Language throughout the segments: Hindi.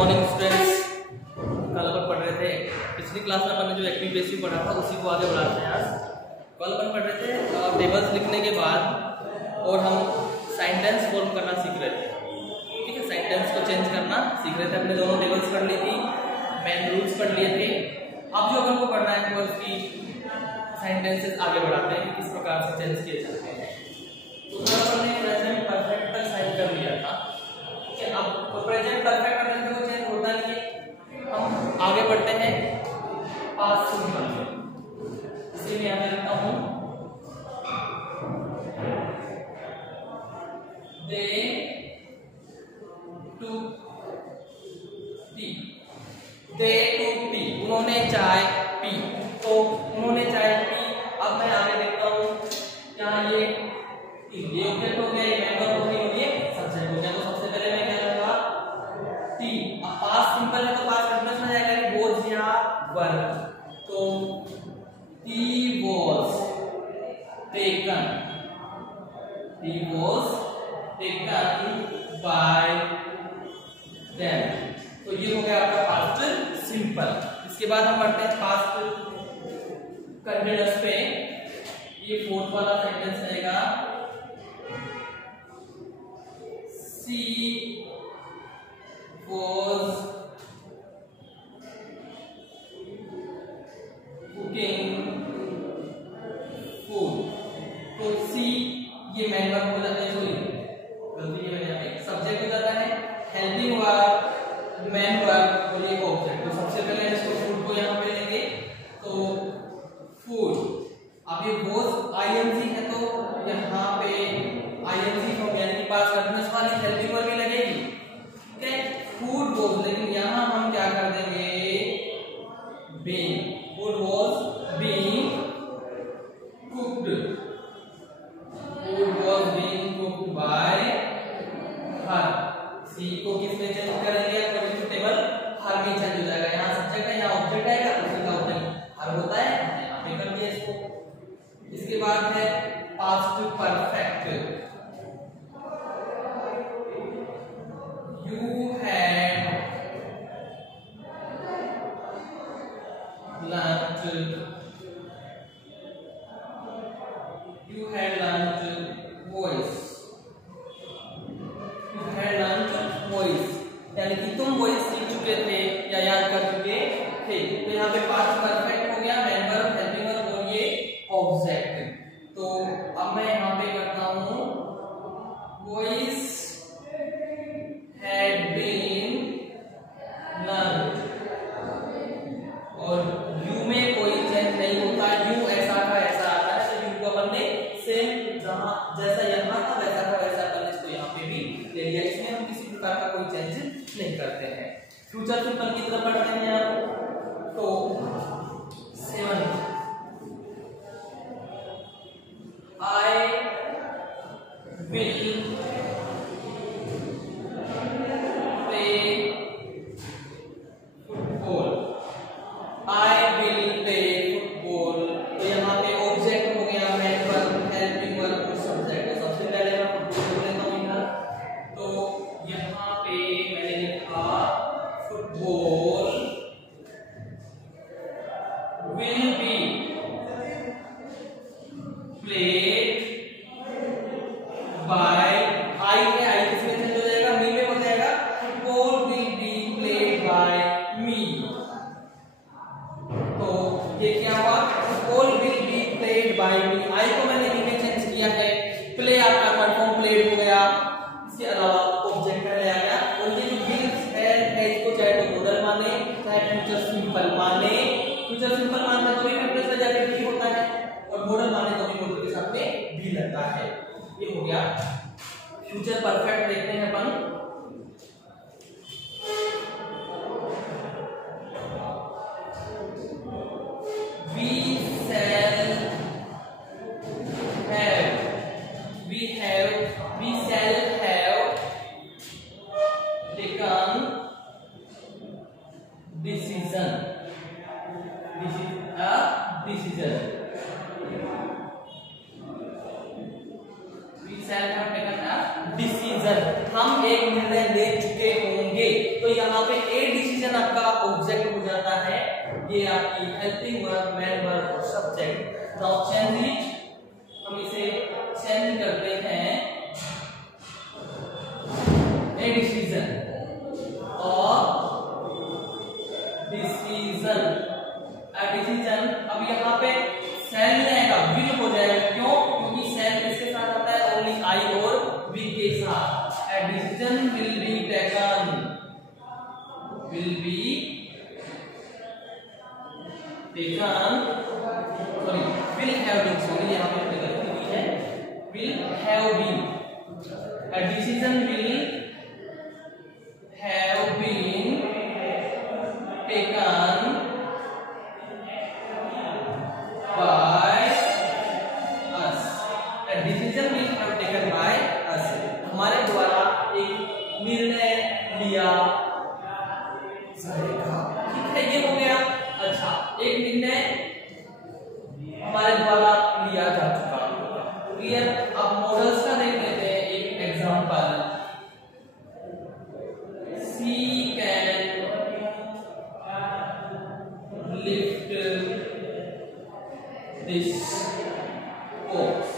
Morning students. कल अपन पढ़ रहे थे, पिछली क्लास में अपन ने जो एक्टिव बेसिक पढ़ा था उसी को आगे बढ़ाते हैं। आज कल अपन पढ़ रहे थे टेबल्स लिखने के बाद और हम सेंटेंस फॉर्म करना सीख रहे थे। ठीक है, सेंटेंस को चेंज करना सीख रहे थे। अपने दोनों टेबल्स पढ़ ली थी, मेन रूल्स पढ़ लिए थे। अब जो अपन को पढ़ना है वो उसकी सेंटेंसेस आगे बढ़ाते हैं, किस प्रकार से चेंज किए जाते हैं। तो अपन ने प्रेजेंट परफेक्ट तक साइन कर लिया था। अब प्रेजेंट परफेक्ट करने से कोई चेंज होता नहीं है। हम आगे बढ़ते हैं पास्ट सिंपल में। इसीलिए मैं लिखता हूं they took tea, they took tea, उन्होंने चाय पी। तो उन्होंने चाय पी। अब मैं आगे देखता हूं, यहाँ ये ऑब्जेक्ट हो गया, ये मेंबर हो गया, ये सब्जेक्ट हो गया। तो सबसे पहले मैं क्या लूंगा, टी। अब पास्ट सिंपल है तो पास्ट कंटीन्यूअस में जाएगा कि वाज या वर। तो tea was taken, tea was taken by them. तो ये हो गया आपका पास्ट सिंपल। इसके बाद हम बढ़ते हैं पास्ट कंटीन्यूअस पे। ये फोर्थ वाला सेंटेंस रहेगा, सी was cooking food। तो सी ये मेन वर्ब हो जाता है, सॉरी गलती है यहाँ पे, सब्जेक्ट हो जाता है, हेल्पिंग वर्ब मेन वर्ब और ये ऑब्जेक्ट। तो सबसे पहले इसको फूड को यहाँ पे लेंगे, तो फूड। अब ये was आईएनजी है तो यहाँ पे आईएनजी फॉर्म यानी पास्ट कंटीन्यूअस वाली हेल्पिंग वर्ब भी लगेगी। ठीक है, फूड वाज, लेकिन यहां हम क्या कर देंगे, being. Food was being cooked, food was being cooked by her. सी को किसमें चेंज करेंगे, अकॉर्डिंग टू टेबल हर में चेंज हो जाएगा। यहां सब्जेक्ट है, यहां ऑब्जेक्ट आएगा, उसी का ऑब्जेक्ट हर होता है, यहां पे कर दिया इसको। इसके बाद है past perfect. You had learnt, you had learnt voice, you had learnt voice, यानी कि तुम वॉइस सीख चुके थे या याद कर चुके थे। तो यहाँ पे पास्ट परफेक्ट हो गया, मेन वर्ब, हेल्पिंग वर्ब और ये ऑब्जेक्ट। तो अब मैं यहाँ पे करता हूँ वॉइस had been learned, और यू में कोई चेंज नहीं होता, यू ऐसा का ऐसा आता है। तो यू को अपन ने सेम जहां जैसा यहाँ था वैसा का वैसा अपन ने इसको यहाँ पे भी ले लिया। इसमें हम किसी प्रकार का कोई चेंज नहीं करते हैं। फ्यूचर सिंपल की तरफ बढ़ते हैं आप। तो 7 I will फ्यूचर परफेक्ट देखते हैं अपन। We shall have taken decision. This is a decision. हम एक निर्णय ले चुके होंगे। तो यहाँ यहाँ पे ए डिसीजन आपका ऑब्जेक्ट हो जाता है, ये आपकी हेल्पिंग वर्ब, मेन वर्ब और सब्जेक्ट। नाउ चेंज इट, हम इसे चेंज करते हैं ए डिसीजन और डिसीजन। डिसीजन अब यहाँ पे सेल नहीं आएगा, विल हो जाएगा। क्यों? क्योंकि सेल किसके साथ आता है? ओनली आई और वी के साथ। A decision will be taken, will be taken, sorry will have been, sorry यहाँ पे गलती हुई है, will have been. A decision will have been taken by us, a decision will have taken by us, हमारे द्वारा एक निर्णय लिया जाएगा। ठीक है, ये हो गया। अच्छा, एक निर्णय हमारे द्वारा लिया जा चुका। क्लियर? अब मॉडल्स का देख लेते हैं एक example. She can lift this box,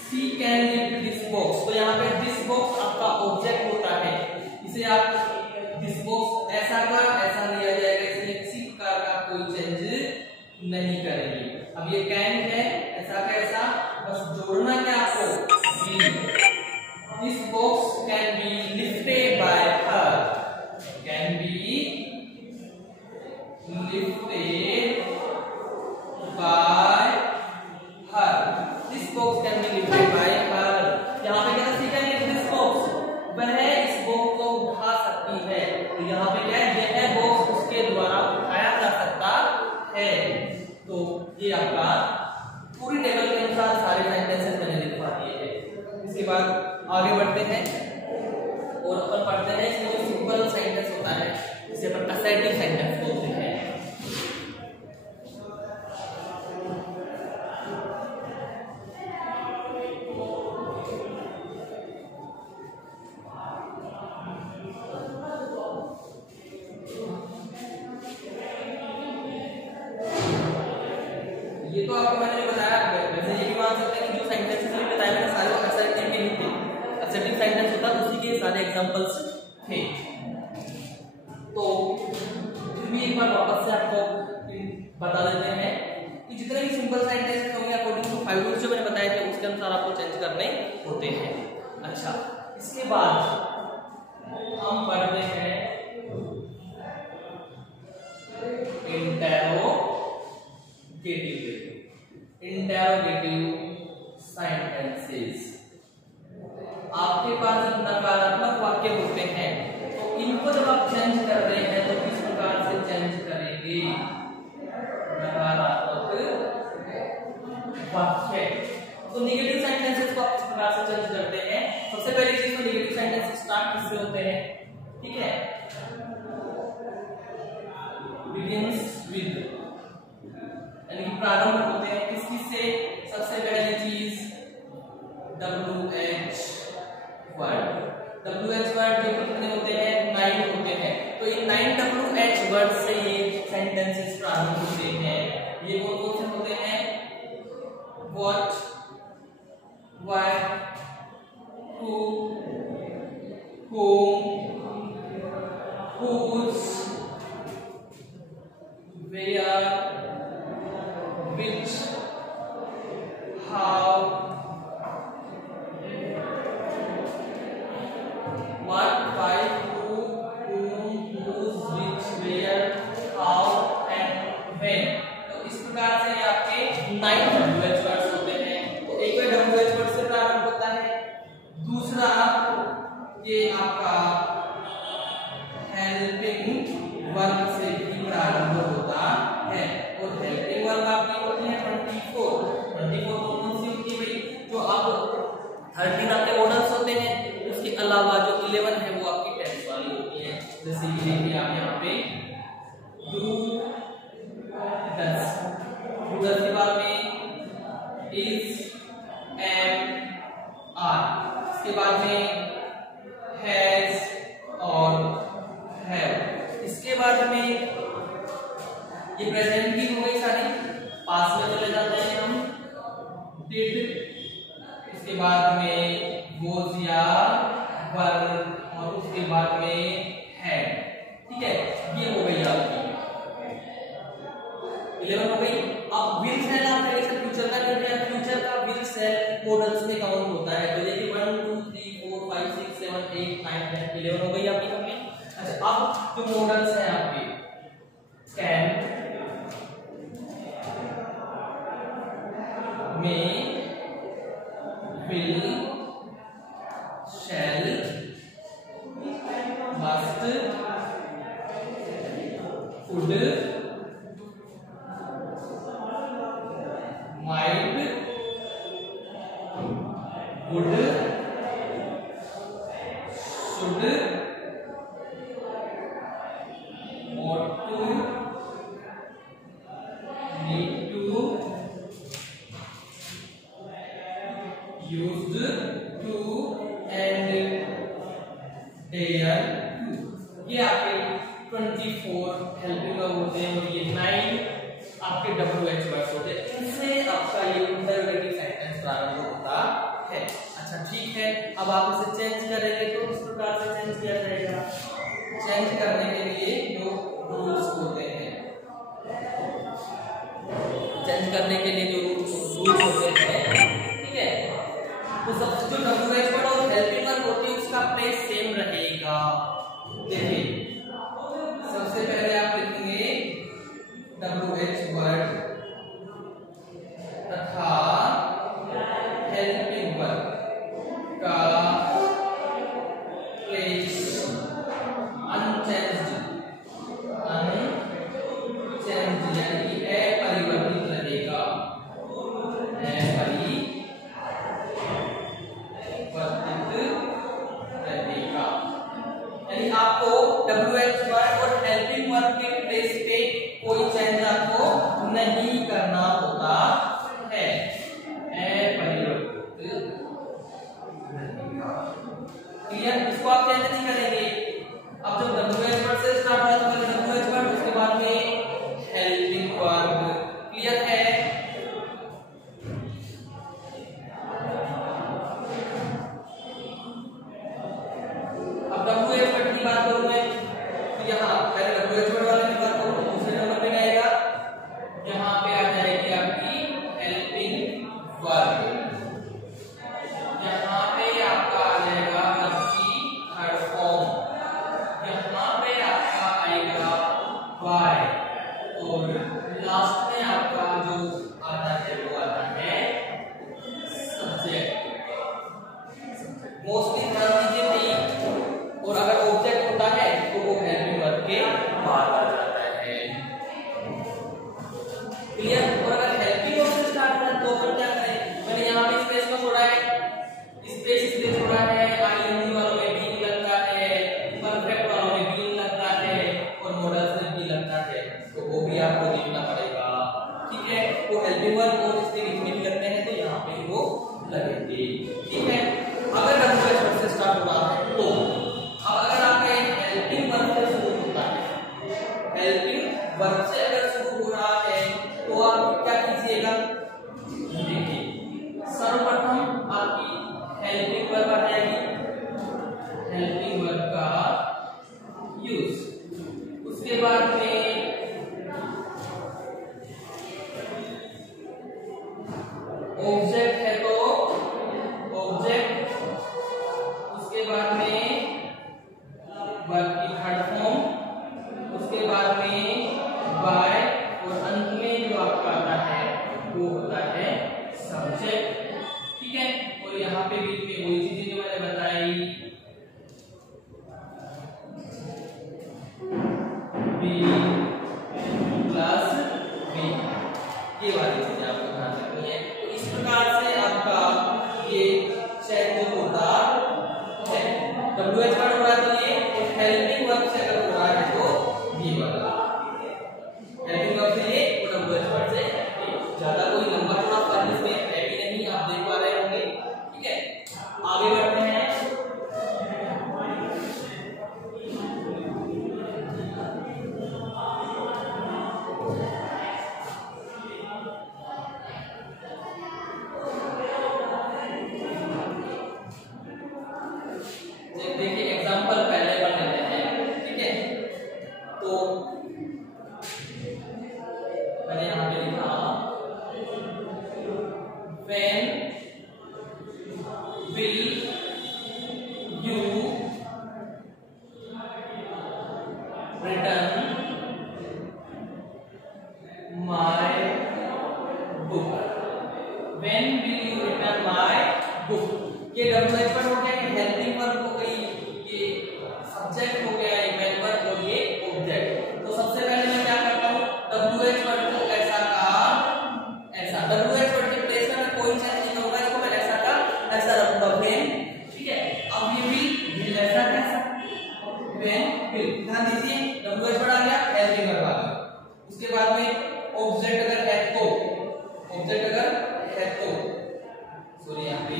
she can lift this box. तो यहाँ पे दिस बॉक्स आपका ऑब्जेक्ट होता है, इसे आप दिस बॉक्स ऐसा का ऐसा लिया जाएगा, इसमें किसी प्रकार का कोई चेंज नहीं करेंगे। अब ये कैन है, ऐसा का ऐसा, बस जोड़ना क्या आपको, this box can be lifted bye her, can be lifted bye her, this box can be lifted bye हर। यहाँ पे क्या सी कैन लिफ्ट दिस बॉक्स, वह इस बॉक्स को उठा सकती है। तो यहाँ पे क्या है, यह बॉक्स उसके द्वारा उठाया जा सकता है। तो ये आपका पूरी टेबल के अनुसार सारे सेंटेंसेस मैंने लिखवा दिए हैं। इसके बाद आगे बढ़ते हैं और अपन पढ़ते हैं इसमें जो सिंपल सेंटेंस होता है, इसे अपन असर्टिव सेंटेंस बोलते हैं। ये तो आपको मैंने जो बताया, वैसे ये भी मान सकते हैं कि जो सेंटेंसेस मैंने बताए मैंने सारे असर्टिव के ही थे। असर्टिव सेंटेंस होता है, उसी के सारे एग्जांपल्स थे। तो फिर भी एक बार वापस से आपको बता देते हैं कि जितने भी सिंपल सेंटेंसेस होंगे अकॉर्डिंग टू 5 रूल्स जो मैंने बताए थे उसके अनुसार आपको चेंज करने होते हैं। अच्छा, इसके बाद हम पढ़ते हैं इंटेरोगेटिव सेंटेंसेस। आपके पास जब नकारात्मक वाक्य होते हैं तो इनको जब आप चेंज कर रहे हैं तो किस प्रकार से चेंज करेंगे? नकारात्मक वाक्य। तो नेगेटिव सेंटेंसेस को आप किस प्रकार से चेंज करते हैं? सबसे पहली चीज तो नेगेटिव सेंटेंसेस स्टार्ट किससे होते हैं? ठीक है, begins with, यानी प्रारंभ होते हैं किस किस से? सबसे पहली चीज WH वर्ड। WH वर्ड जो कितने होते हैं? 9 होते हैं। तो इन 9 WH वर्ड से ये सेंटेंसेस प्रारंभ होते हैं। ये कौन कौन से होते हैं? What, why, who, whom, whose, where, which, how, what, why, who, whom, whose, which, where, how and when। तो इस प्रकार से आपके 9 WH वर्ड्स होते हैं। तो एक बार WH वर्ड से प्रारंभ होता है। दूसरा ये आपका हेल्पिंग वर्ब से भी प्रारंभ होता है और हेल्पिंग वर्ब आपकी होती है 24 कौन सी होती है भाई? जो आप 13 आपके मॉडल्स होते हैं, उसके अलावा जो 11 है वो आपकी टेंस वाली होती है। जैसे कि देखिए आप यहाँ पे डू, डज के बाद में इज, एम, आर, इसके बाद में हैज और हैव। ये प्रेजेंट की हो गई सारी। पास में चले जाते हैं हम, डिड, उसके बाद में वॉज या वर, और उसके बाद में हैड। ठीक है, ये हो गई आपकी 11 हो गई। अब विल सेल आप पहले से फ्यूचर का देते हैं। फ्यूचर का विल सेल मॉडल्स में काउंट होता है, तो देखिए 1 2 3 4 5 6 7 8 9 10 11 हो गई आपकी कंप्लीट। अच्छा, अब जो मॉडल्स हैं आपके can, may, will, shall, must, would, might, would, should, ought to, need to, used to and dare to। ये आपके 24 हेल्पिंग वर्ब होते हैं और ये 9 आपके WH वर्ड्स होते हैं। इनसे आपका ये इंटरोगेटिव सेंटेंस प्रारंभ होता है। अच्छा ठीक है, अब आप इसे चेंज करेंगे तो किस प्रकार से चेंज किया जाएगा? चेंज करने के लिए जो रूल्स होते हैं, चेंज करने के लिए जो रूल्स होते हैं, ठीक है, तो सबसे जो WH वर्ड और हेल्पिंग वर्ब होती है उसका प्लेस सेम रहेगा। देखिए सबसे पहले आप लिखेंगे WH वर्ड तथा हेल्पिंग वर्ब का प्लेस अनचेंज्ड, यानी कि अपरिवर्तित रहेगा, यानी आपको WH वर्ड और हेल्पिंग वर्ब के प्लेस पे कोई चेंज आपको नहीं करना होता है, अपरिवर्तित। क्लियर? इसको आप चेंज नहीं करेंगे। अब जब WH वर्ड से स्टार्ट होगा तो पहले WH वर्ड, उसके बाद में हेल्पिंग वर्ब। क्लियर है? अब WH वर्ड की बात करूं मैं तो यहाँ पहले WH वर्ड वाले की बात करूं, दूसरे नंबर पे आएगा, यहाँ पे आ जाएगी आपकी हेल्पिंग वर्ब। यहाँ पे आपका आ जाएगा आपकी थर्ड फॉर्म, यहाँ पे आपका आएगा बाय, और लास्ट में आपका जो आता है वो आता है सब्जेक्ट। मोस्टली ध्यान दीजिए नहीं, और अगर ऑब्जेक्ट होता है तो वो हेल्पिंग वर्ब के बाद आ जाता है। क्लियर? और अगर हेल्पिंग वर्ब से स्टार्ट होता है तो फिर क्या करें? मैंने यहाँ पे स्पेस को छोड़ा है, स्पेस इसलिए छोड़ा है, आईएनजी वालों में बीइंग लगता है, परफेक्ट वालों में बीइंग लगता है, और मॉडल्स में भी लगता है, तो वो भी आपको देखना पड़ेगा। ठीक है, वो हेल्पिंग वर्ब और इसके बीच में भी लगते हैं तो यहाँ पे वो लगेंगे। ठीक है, अगर WH वर्ड से स्टार्ट हो रहा है तो अब अगर आपका हेल्पिंग वर्ब से शुरू होता है, हेल्पिंग वर्ब से अगर शुरू हो रहा है तो आप क्या कीजिएगा? देखिए सर्वप्रथम आपकी हेल्पिंग वर्ब आ जाएगी, हेल्पिंग वर्ब का यूज, उसके बाद में ऑब्जेक्ट है तो ऑब्जेक्ट, उसके बाद में वर्ब की थर्ड फॉर्म, उसके बाद में बाय, और अंत में जो आपका आता है वो होता है सब्जेक्ट। ठीक है, और यहाँ पे बीच में वही चीजें जो मैंने बताई, return my book, when will you return my book. ये WH वर्ड हो गया, ये हेल्पिंग वर्ब हो गई, ये सब्जेक्ट हो गया, ये मैन वर्ब और ये ऑब्जेक्ट। तो सबसे पहले मैं क्या करता हूँ, WH वर्ड को ऐसा का ऐसा, WH वर्ड के प्लेस में मैं कोई चेंज नहीं करूंगा, इसको मैं ऐसा का ऐसा रखूंगा, व्हेन, ठीक है। अब ये विल ऐसा कैसा, व्हेन विल, ध्यान दीजिए WH वर्ड आ गया, हेल्पिंग वर्ब आ गया, उसके बाद में ऑब्जेक्ट अगर है तो, ऑब्जेक्ट अगर है तो, सॉरी यहाँ पे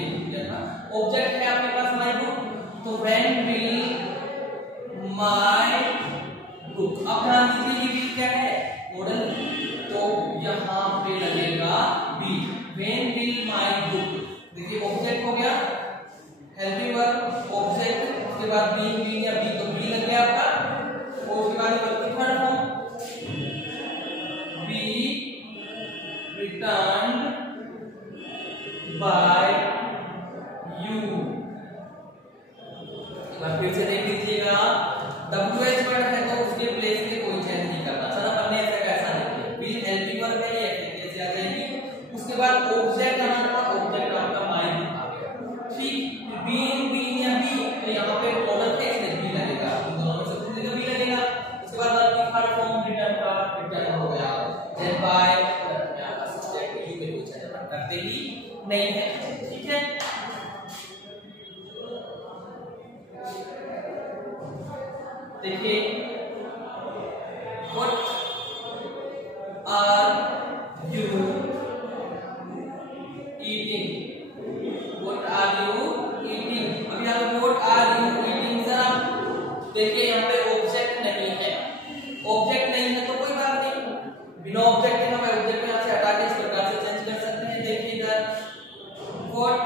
ऑब्जेक्ट है आपके पास माय बुक, तो व्हेन विल माय बुक। अब ध्यान दीजिए ये विल क्या है, मॉडल, तो यहाँ पे लगेगा be, when will my book. देखिए ऑब्जेक्ट हो गया, हेल्पिंग वर्ब, ऑब्जेक्ट, उसके बाद बीइंग या बी, तो बी लग गया आपका, और उसके बाद working third form be returned by you. फिर से देख लीजिएगा, WH वर्ड है तो उसके प्लेस में कोई चेंज नहीं करना। चलो अपन ने ऐसा कैसा देखिए, विल हेल्पिंग वर्ब है, ये कैसे आ जाएगी, उसके बाद ऑब्जेक्ट आना था, ऑब्जेक्ट आपका माय बुक आ गया, ठीक। बीइंग या बी, तो यहाँ पे मॉडल है इसलिए बी लगेगा, इन दोनों में से कुछ बी लगेगा। उसके बाद आपकी थर्ड फॉर्म रिटर्न का रिटर्न हो गया, देन बाय आपका सब्जेक्ट यू में कोई चेंज अपन करते ही नहीं है, ठीक है। देखिए what are you eating, what are you eating. अब यहाँ पे व्हाट आर यू ईटिंग, जरा देखिए यहाँ पे ऑब्जेक्ट नहीं है, ऑब्जेक्ट नहीं है तो कोई बात नहीं, बिना ऑब्जेक्ट के हम ऑब्जेक्ट को यहाँ से हटा के इस प्रकार से चेंज कर सकते हैं। देखिए इधर व्हाट,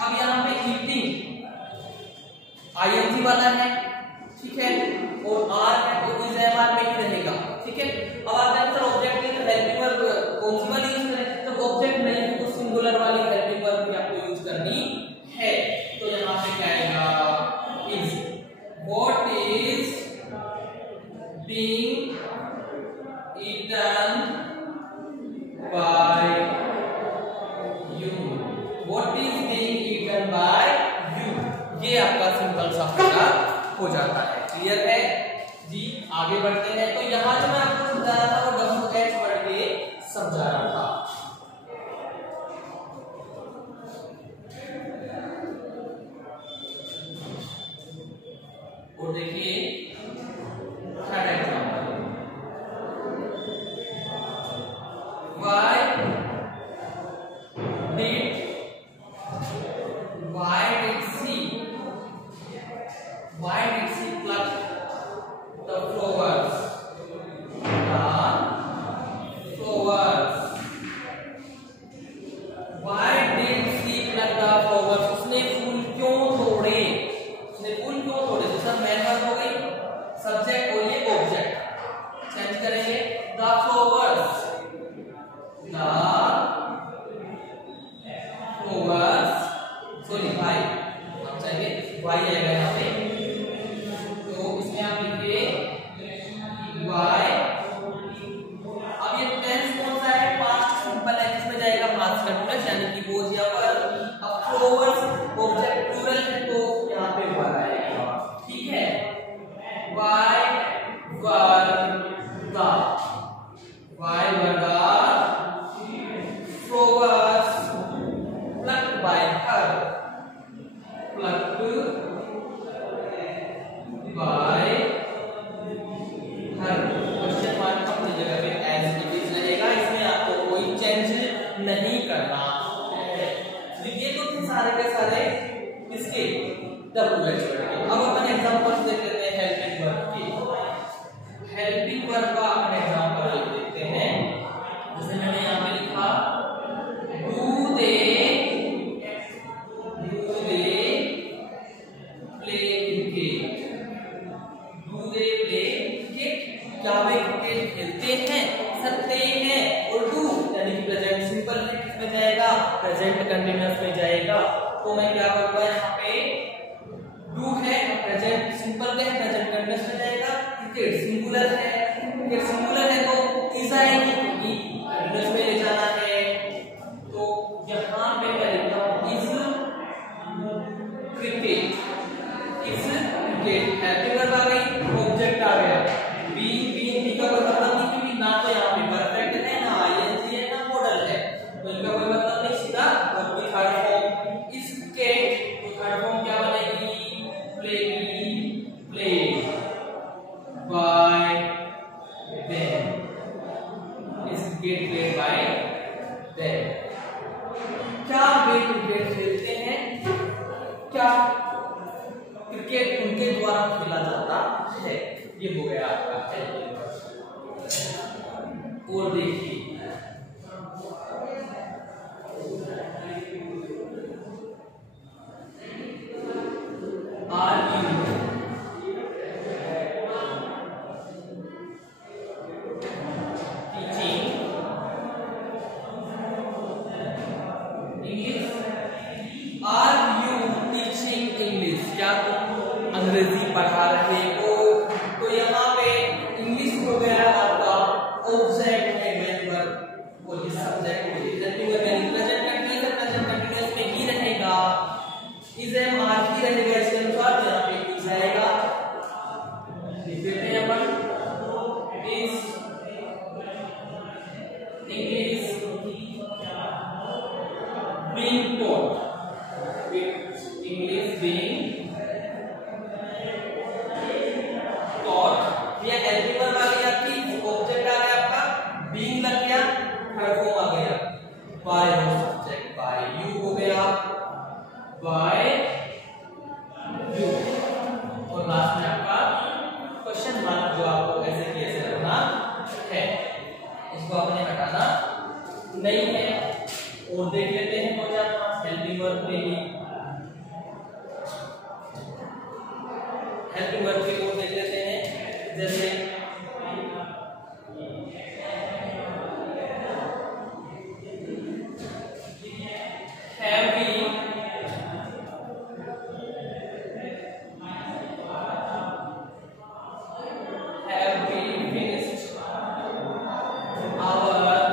अब यहाँ पे ईटिंग ING वाला है, ठीक है, और आर है तो इस एमआर में ही रहेगा, ठीक है। अब आप देखते हैं ऑब्जेक्ट नहीं तो हेल्पिंग वर्ब कौन सी वाली यूज करें, तो ऑब्जेक्ट नहीं है तो सिंगुलर वाली हेल्पिंग वर्ब भी आपको यूज करनी है। तो यहाँ पे क्या आएगा, is, what is being eaten by you, what is being eaten by you, ये आपका सिंपल सा हो जाता है। क्लियर है जी, आगे बढ़ते हैं। तो यहां जो मैं आपको समझा रहा था वो WH वर्ड के समझा रहा था। और देखिए third example, why did she pluck the flowers, why did she pluck the flowers, उसने फूल क्यों तोड़े, उसने फूल क्यों तोड़े। तो सर मैन वर्ब हो गई, सब्जेक्ट और ये ऑब्जेक्ट चेंज करेंगे, the flowers, सॉरी भाई हम चाहिए वाई आएगा यहाँ पे, तो इसमें आप लिखिए वाई। अब ये टेंस कौन सा है, पास्ट सिंपल है, जिसमें जाएगा पास्ट कंटीन्यूअस यानी कि वो यहाँ पर। अब फ्लावर्स ऑब्जेक्ट प्लूरल है तो यहाँ पे वर आएगा, ठीक है। Why were the flowers plucked by her, plucked by her, question mark अपनी जगह पे एज इट इज रहेगा, इसमें आपको कोई चेंज नहीं करना है। ये तो थे सारे के सारे इसके WH वर्ड के। अब अपन एग्जांपल्स देख लेते हैं हेल्पिंग वर्ब के। हेल्पिंग वर्ब का अपन एग्जांपल देखते हैं, जैसे मैंने यहाँ पे लिखा do they play cricket, do they play cricket, क्या वे क्रिकेट खेलते हैं, सकते हैं। और do यानी कि प्रेजेंट सिंपल है, किसमें जाएगा, प्रेजेंट कंटीन्यूअस में जाएगा। तो मैं क्या करूंगा, यहाँ पे do है, प्रेजेंट सिंपल है, प्रेजेंट कंटीन्यूअस में जाएगा, क्रिकेट सिंगुलर है, क्रिकेट सिंगुलर है तो इज आएगी क्योंकि कंटीन्यूअस में ले जाना है। तो यहाँ पे मैं लिखता हूँ is cricket, is cricket helping verb आ गई, ऑब्जेक्ट आ गया बी का कोई मतलब नहीं क्योंकि ना तो यहाँ पे परफेक्ट है ना आईएनजी है ना मॉडल है, तो इनका कोई मतलब नहीं, सीधा वर्ब की थर्ड फॉर्म इज क्रिकेट, तो थर्ड फॉर्म क्या बनेगी play by them, is cricket play by them. क्या वे क्रिकेट खेलते हैं, क्या क्रिकेट उनके द्वारा खेला जाता है, ये हो गया आपका। और देखिए are you teaching English, are you teaching English, क्या तुम अंग्रेजी पढ़ा रहे हो। तो यहाँ पे इंग्लिश हो गया आपका ऑब्जेक्ट है मेन वर्ब, और जिस सब्जेक्ट को हेल्पिंग वर्ब यानी प्रेजेंट कंटीन्यूअस में ही रहेगा, इज एम आर ही रहेगा, इसके अनुसार यहाँ पे इज आएगा। लिख देते हैं अपन is English being taught, English being taught, ये हेल्पिंग वर्ब आ गई आपकी, ऑब्जेक्ट आ गया आपका, बीइंग लग गया, थर्ड फॉर्म आ गया बाय सब्जेक्ट, बाय यू हो गया, बाय यू, और लास्ट में आपका क्वेश्चन मार्क जो आपको ऐसे कैसे रखना है, इसको आपने हटाना नहीं है। और देख लेते हैं तो क्या हेल्पिंग वर्ब के लिए, हेल्पिंग वर्ब के और देख लेते हैं, जैसे have we, finished our work,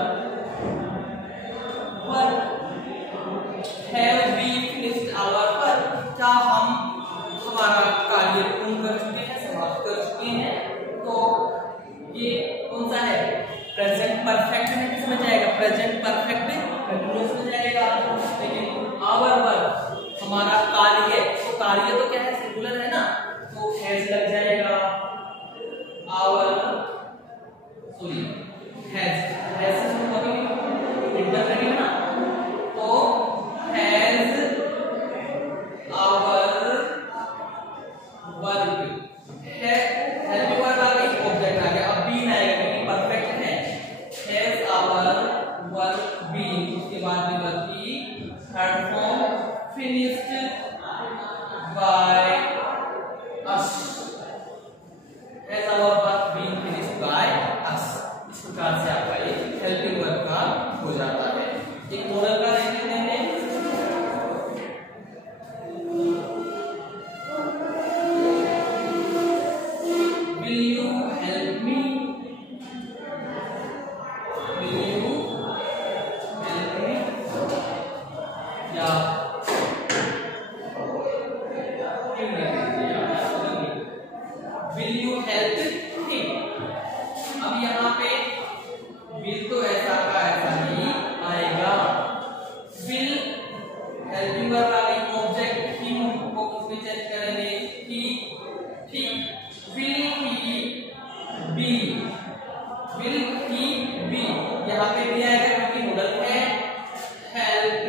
have we finished our work, क्या हम हमारा कार्य पूर्ण कर चुके हैं, समाप्त कर चुके हैं। तो ये कौन सा है, प्रेजेंट परफेक्ट है, किस में जाएगा, प्रेजेंट परफेक्ट कंटीन्यूअस में जाएगा। लेकिन आवर वर्क हमारा कार्य, तो कार्य तो क्या है सिंगुलर है ना, तो हैज लग जाएगा, आवर सॉरी हैज से कभी इंटरप्रेट है ना, तो हैज आवर वर्क है, हेल्पिंग वर्ब आ गई, ऑब्जेक्ट आ गया, अब बीन आएगा क्योंकि परफेक्ट है, हैज आवर वर्क बीन, उसके बाद में वर्ब की third form finished by us, has our work been finished by us. इस प्रकार से आपका ये हेल्पिंग वर्ब का हो जाता है। एक मॉडल का देख लेते हैं, will you help me, will you help me, या will you help him। अब यहाँ पे will तो ऐसा का ऐसा ही आएगा, will हेल्पिंग वर्ब आ गई, ऑब्जेक्ट him को उसमें चेंज करेंगे he, ठीक, will he be, will he be, यहाँ पे भी आएगा क्योंकि मॉडल है helped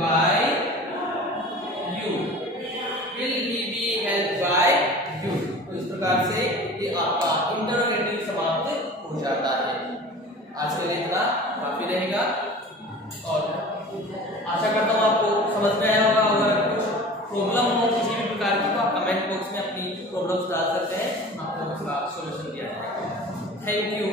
by you, will he be helped by you। तो इस प्रकार से ये आपका इंटरोगेटिव समाप्त हो जाता है। आज के लिए इतना काफी रहेगा और आशा करता हूँ आपको समझ में आया होगा। अगर कुछ प्रॉब्लम हो किसी भी प्रकार की तो आप कमेंट बॉक्स में अपनी प्रॉब्लम्स डाल सकते हैं, आपको उसका सॉल्यूशन दिया जाएगा। Thank you.